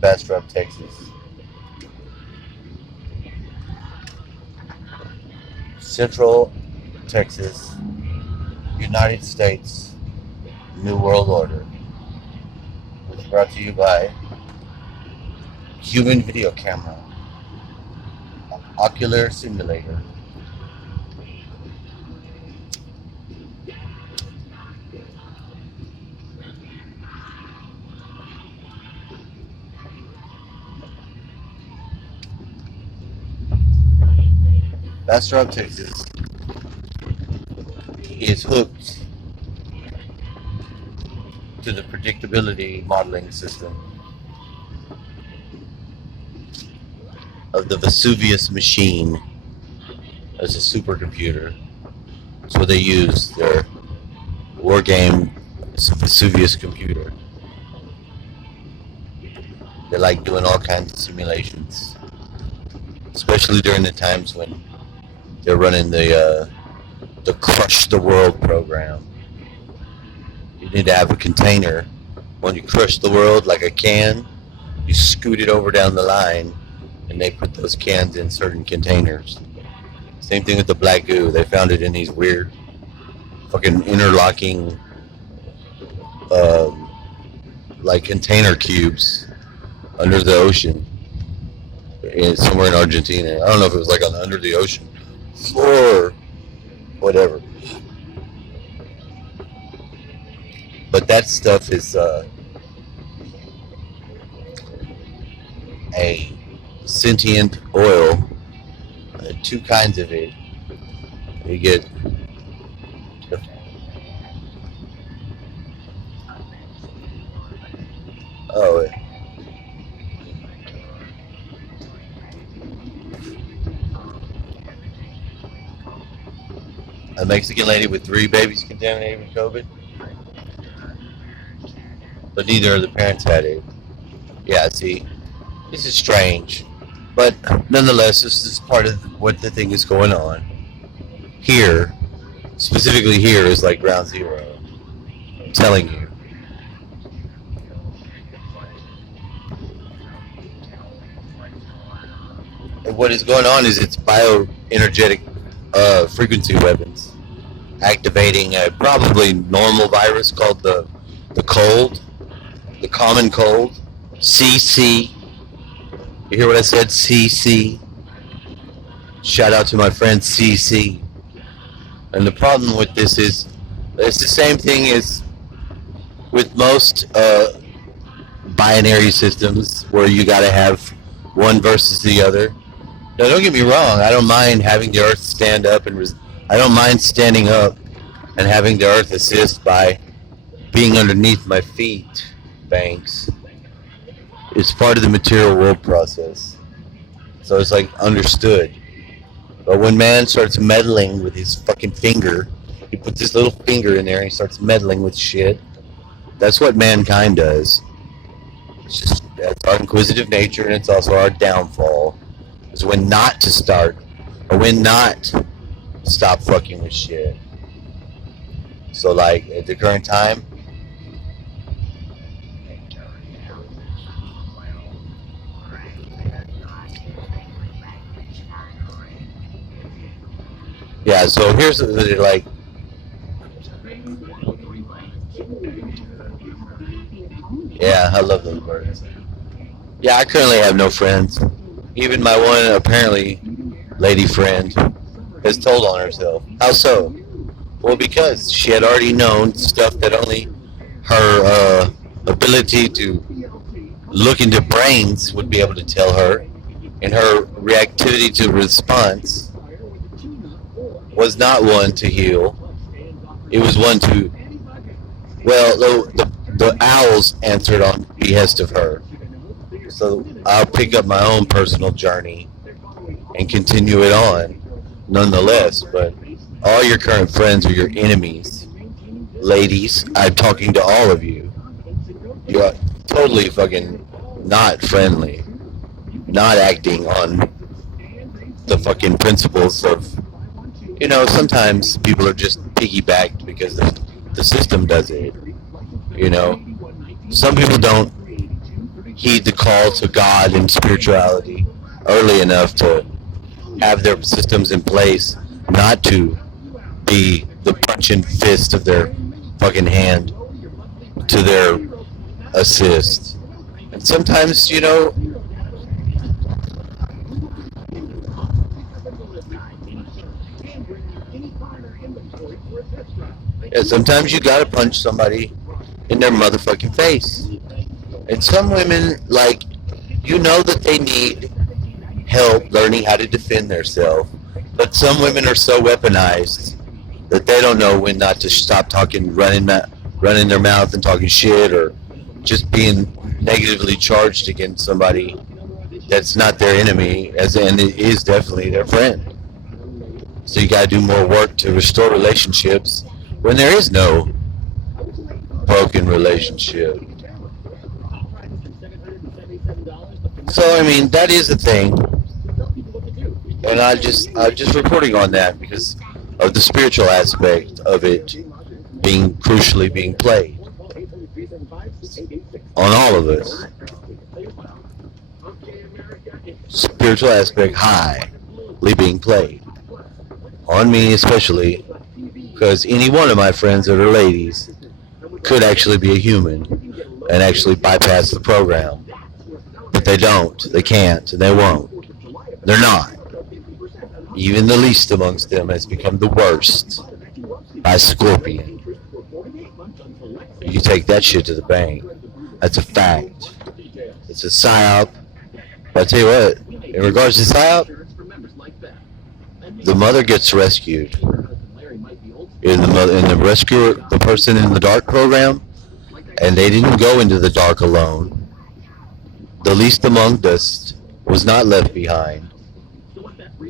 Bastrop, Texas. Central Texas, United States, New World Order. It's brought to you by Human Video Camera, Ocular Simulator. Bastrop, Texas is hooked to the predictability modeling system of the Vesuvius machine as a supercomputer. That's what they use, their war game Vesuvius computer. They like doing all kinds of simulations, especially during the times when they're running the Crush the World program. You need to have a container. When you crush the world like a can, you scoot it over down the line, and they put those cans in certain containers. Same thing with the black goo. They found it in these weird fucking interlocking like container cubes under the ocean. Somewhere in Argentina. I don't know if it was like on under the ocean or whatever. But that stuff is a sentient oil. Two kinds of it. You get a Mexican lady with 3 babies contaminated with COVID, but neither of the parents had it. Yeah, see, this is strange, but nonetheless, this is part of what the thing is going on. Here, specifically here, is like ground zero. I'm telling you. And what is going on is it's bioenergetic frequency weapons activating a probably normal virus called the cold, the common cold, CC. You hear what I said? CC. Shout out to my friend CC. And the problem with this is it's the same thing as with most binary systems where you got to have one versus the other. Now, don't get me wrong. I don't mind having the Earth stand up, and I don't mind standing up and having the Earth assist by being underneath my feet banks. It's part of the material world process. So it's like understood. But when man starts meddling with his fucking finger, he puts his little finger in there and he starts meddling with shit. That's what mankind does. It's just, that's our inquisitive nature, and it's also our downfall. Is when not to start, or when not stop fucking with shit. So like at the current time, yeah, so here's the like, yeah, I love those birds. Yeah, I currently have no friends. Even my one, apparently, lady friend has told on herself. How so? Well, because she had already known stuff that only her ability to look into brains would be able to tell her, and her reactivity to response was not one to heal. It was one to, well, the owls answered on behest of her. So I'll pick up my own personal journey and continue it on nonetheless. But all your current friends are your enemies. Ladies, I'm talking to all of you. You're totally fucking not friendly. Not acting on the fucking principles of, you know, sometimes people are just piggybacked because the system does it. You know, some people don't heed the call to God and spirituality early enough to have their systems in place not to be the punching fist of their fucking hand to their assist. And sometimes, yeah, sometimes you gotta punch somebody in their motherfucking face. And some women, like, that they need help learning how to defend themselves. But some women are so weaponized that they don't know when not to stop talking, running their mouth and talking shit, or just being negatively charged against somebody that's not their enemy, and it is definitely their friend. So you got to do more work to restore relationships when there is no broken relationship. So I mean, that is the thing, and I'm just reporting on that because of the spiritual aspect of it being crucially being played on all of us. Spiritual aspect highly being played on me, especially because any one of my friends that are ladies could actually be a human and actually bypass the program. But they don't, they can't, and they won't. They're not. Even the least amongst them has become the worst by Scorpion. You take that shit to the bank. That's a fact. It's a psyop. But I tell you what, in regards to psyop, the mother gets rescued. In the rescue, the person in the dark program, and they didn't go into the dark alone. The least among us was not left behind.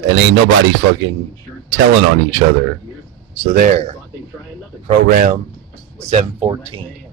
And ain't nobody fucking telling on each other. So there. Program 714.